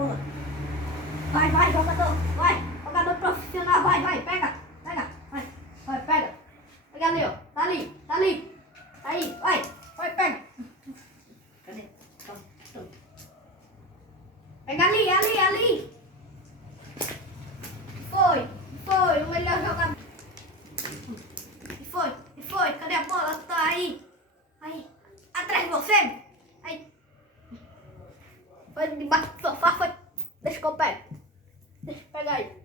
bola. Vai, jogador. Vai. Jogador profissional. Vai. Pega. Vai, pega. Pega ali, ó. Tá ali. Aí, vai, pega. Cadê? Toma. Pega ali. Foi. O melhor jogador. E foi. Cadê a bola? Tá aí. Atrás de você. Aí. Foi debaixo do sofá, foi. Deixa que eu pego. Deixa eu pegar aí.